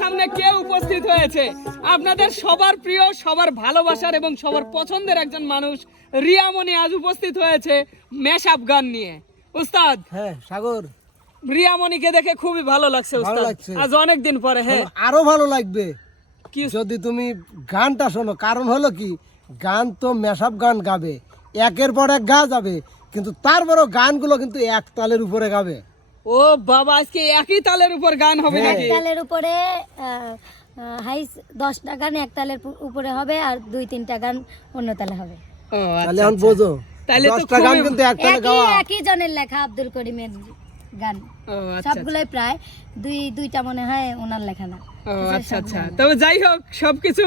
সামনে কে উপস্থিত হয়েছে? আপনাদের সবার প্রিয়, সবার ভালোবাসার এবং সবার পছন্দের একজন মানুষ রিয়ামণি আজ উপস্থিত হয়েছে মেশআপ গান নিয়ে। উস্তাদ, হ্যাঁ সাগর, রিয়ামণিকে দেখে খুবই ভালো লাগছে উস্তাদ, লাগছে। আজ অনেক দিন পরে। হ্যাঁ, আরো ভালো লাগবে কি যদি তুমি গানটা শোনো। কারণ হলো কি, গান তো মেশআপ গান গাবে, একের পর এক গা যাবে, কিন্তু তারপরও গানগুলো কিন্তু এক তালের উপরে গাবে। ও বাবা, আজকে একই তালের উপর গান হবে নাকি? তালের উপরে হাইস 10টা গান এক তালের উপরে হবে, আর 2-3টা গান অন্য তালে হবে। ও তাহলে আচ্ছা, এখন বোঝো, তাহলে তো 10টা গান খুবই- কিন্তু এক তালে গাওয়া। একই জনের লেখা, আব্দুল করিমের গান। ও আচ্ছা, সবগুলাই প্রায় দুইটা মনে হয় ওনার লেখা না। ও আচ্ছা আচ্ছা। তবে যাই হোক, সবকিছু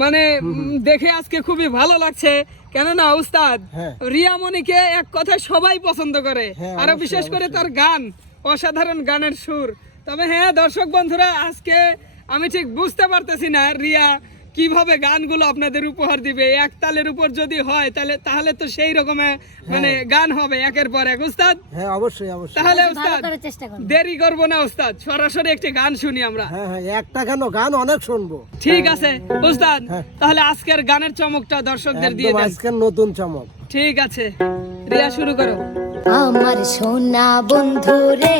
মানে দেখে আজকে খুবই ভালো লাগছে। কেননা উস্তাদ হ্যাঁ। রিয়ামণিকে এক কথায় সবাই পছন্দ করে, হ্যাঁ, আরো অবশ্যই, বিশেষ করে অবশ্যই। তার গান, অসাধারণ গানের সুর। তবে হ্যাঁ দর্শক বন্ধুরা, আজকে আমি ঠিক বুঝতে পারতেছি না রিয়া কিভাবে গানগুলো আপনাদের উপহার দিবে। এক তালের উপর যদি হয় তাহলে তো সেই রকমের মানে গান হবে একের পর এক। উস্তাদ, হ্যাঁ অবশ্যই অবশ্যই। তাহলে ভালো উস্তাদ করার চেষ্টা করুন। দেরি করবো না উস্তাদ, সরাসরি একটি গান শুনি আমরা। হ্যাঁ হ্যাঁ, একটা কেন, গান অনেক শুনবো। ঠিক আছে উস্তাদ, হ্যাঁ। তাহলে আজকের গানের চমকটা দর্শকদের দিয়ে একদম দেন। আজকের নতুন চমক। ঠিক আছে, রিয়া শুরু করো। আমার সোনা বন্ধু রে